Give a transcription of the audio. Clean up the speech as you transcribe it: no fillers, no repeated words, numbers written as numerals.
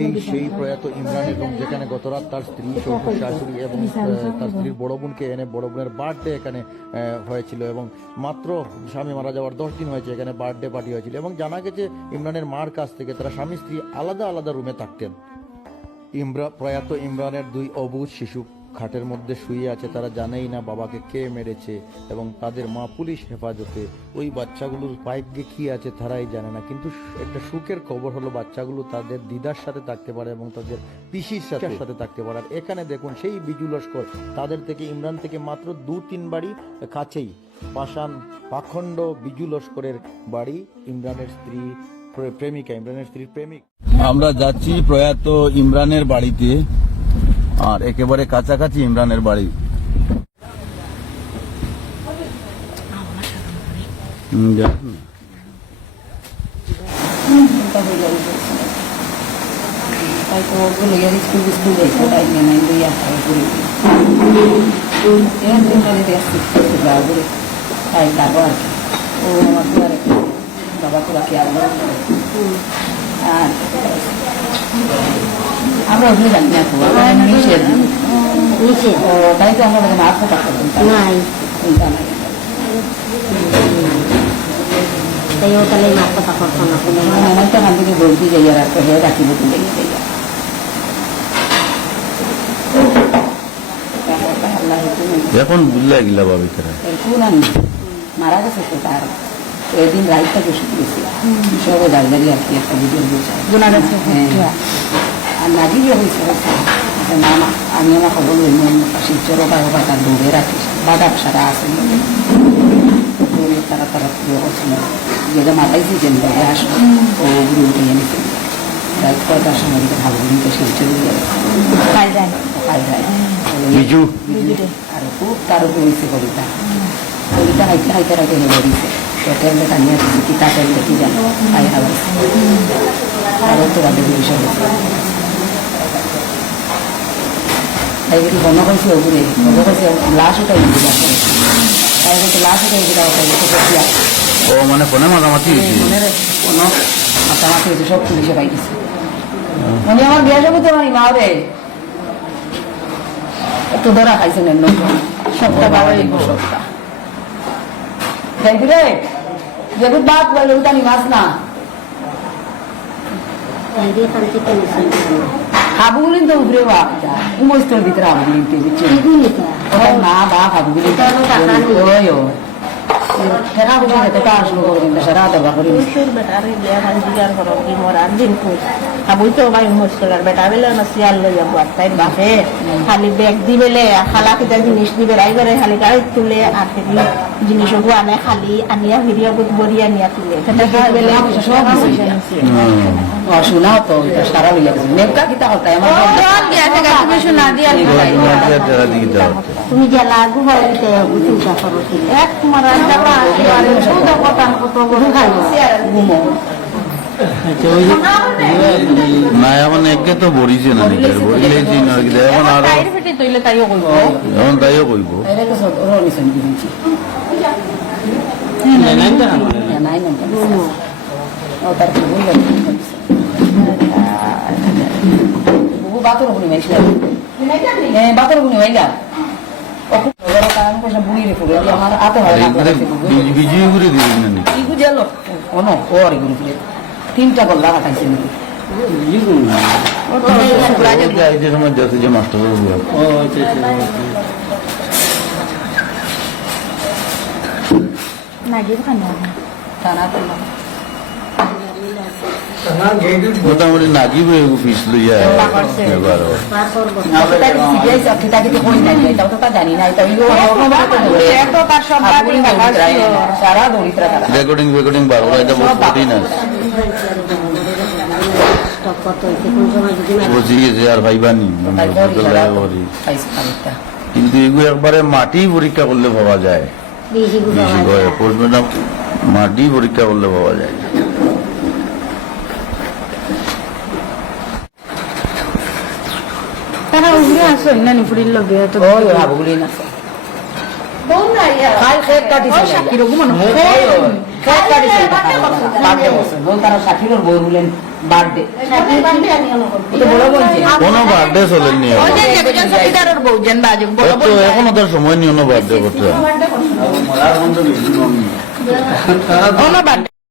এই সেই প্রয়াত ইমরানের রুম, যেখানে গতরাত তার স্ত্রী, শ্বশুর শাশুড়ি এবং তার স্ত্রীর বড় বোনকে এনে বড় বোনের বার্থডে এখানে হয়েছিল এবং মাত্র স্বামী মারা যাওয়ার 10 দিন হয়েছে এখানে বার্থডে পার্টি হয়েছিল এবং জানা গেছে ইমরানের মার কাছ থেকে তারা স্বামী স্ত্রী আলাদা আলাদা রুমে থাকতেন। প্রয়াত ইমরানের 2 অবুঝ শিশু খাটের মধ্যে শুয়ে আছে, তারা জানেই না বাবাকে কে মেরেছে এবং তাদের মা পুলিশ হেফাজতে। ওই বাচ্চাগুলোর ভাগ্যে কি আছে তারাই জানে না, কিন্তু একটা সুখের খবর হলো বাচ্চাগুলো তাদের দিদার সাথে থাকতে পারে এবং তাদের পিসির সাথে থাকতে পারে। আর এখানে দেখুন সেই বিজু লস্কর, তাদের থেকে ইমরান থেকে মাত্র 2-3 বাড়ি কাছেই পাখণ্ড বিজু লস্করের বাড়ি, ইমরানের স্ত্রীর প্রেমিক। আমরা যাচ্ছি প্রয়াত ইমরানের বাড়িতে, আর একেবারে কাছাকাছি ইমরানের বাড়ি। আমরা ওগুলো জানি না তো, তাই তো আমরা মাছ নাই তাই ও তাহলে মাছ কথা করতো না কোনো আমার তো এখান থেকে বলতে যাই আর একটা হয়ে রাখি নতুন লেগে যাই। এখন বুঝলা গিলা ভাবি মারা গেছে তো তার এদিন রাইটটা বসে গেছে সব জায়গায় আর কি একটা ভিডিও গোনা গেছে। হ্যাঁ, আর নাগি হয়েছে মামা আমি আমার খবর শিবচর তার দৌড়ে রাখি বাদাম সারা আছে দৌড়ে তারা প্রিয় করছে না যেটা মাথাইছি যে দৌড়ে আসবো ও গুরু উঠে এনেছে রাত কয়টার সময় দিকে ভালো দিনকে শিবচর খাই যায় আর খুব তার হয়েছে কবিতা হাইতে হাইতে রাখে হেলে দিছে ট্যাবলেট আনিয়ে দিচ্ছে কি তা ট্যাবলেট কি জানো খাই হাওয়াইছে আরও তো রাতে বিষয় বন্ধ করছি ওগুলো বন্ধ করছি লাশ ওটাই তাই বলতে লাশ ওটাই ও মানে ফোনে মাতামাতি কোনো মাতামাতি হয়েছে সব পুলিশে পাই গেছে মানে আমার বিয়ে সব হতে পারি মা রে একটু ধরা খাইছেন সবটা বাবা সবটা যাইতে রে যেগুলো বাদ বলে ওটা নি মাছ না হাবুগুলি তো উপরে বাপ উমস্তর ভিতরে হাবুগুলি না বাপ হাবুগুলি সেরা বুঝে যেতে কাজ শুরু করবেন সেরা দেবা করি বেটারে বিয়া খালি দিগার করো কি মরার দিন কই হাবুই তো ভাই উমস্তর বেটা বেলে না সিয়াল লই যাবো আর তাই বাপে খালি ব্যাগ দিবেলে খালা কিটা জিনিস দিবে রাই করে খালি গাড়ি তুলে আর থেকে জিনিসগুলো আনে খালি আনিয়া ভিডিও বরিয়া নিয়া তুলে সব শোনা তো সারা হইয়া নেকা কিতা হতা আমার তুমি শোনা দিয়া তুমি যে লাগু হইতে চিন্তা করো এক মারা যাবা কথা কত বড় ঘুমো না এখন একে তো বরিছে না নিজের বরিলেছি না এখন আর তাইও কইব এখন তাইও কইব বাতর গুনি মাইছিলা বাতর গুনি মাইলা বুড়ি রেখে আমার হাতে বিজয়ী করে দিবেন না কি বুঝালো কোনো ওর গুলি ফেলে 3টা গল্লা কাটাইছে নাকি সময় যাচ্ছে যে মাস্টার মোটামুটি নাগিব পিস লইয়া রেকর্ডিং রেকর্ডিং বার এটা বহুত কঠিন আছে বুঝি গেছে আর ভাইবানি কিন্তু এগুলো একবারে মাটি পরীক্ষা করলে পাওয়া যায় মাটি পরীক্ষা করলে পাওয়া যায় তারা উগরে আসো না নিফুরির লগে তো ওই হাবগুলি না কোন না কাল খেত কাটিছে সাকির ওগো মনে হয় খেত কাটিছে বাটে বসে বল তারা সাকিরের বউ বলেন বার্থডে এটা বড় বলছে কোনো বার্থডে চলেননি ওই যে একজন চকিদারের বউ যেন বাজে বড় তো এখনো তার সময় নিয়ে বার্থডে করতে কোনো বার্থডে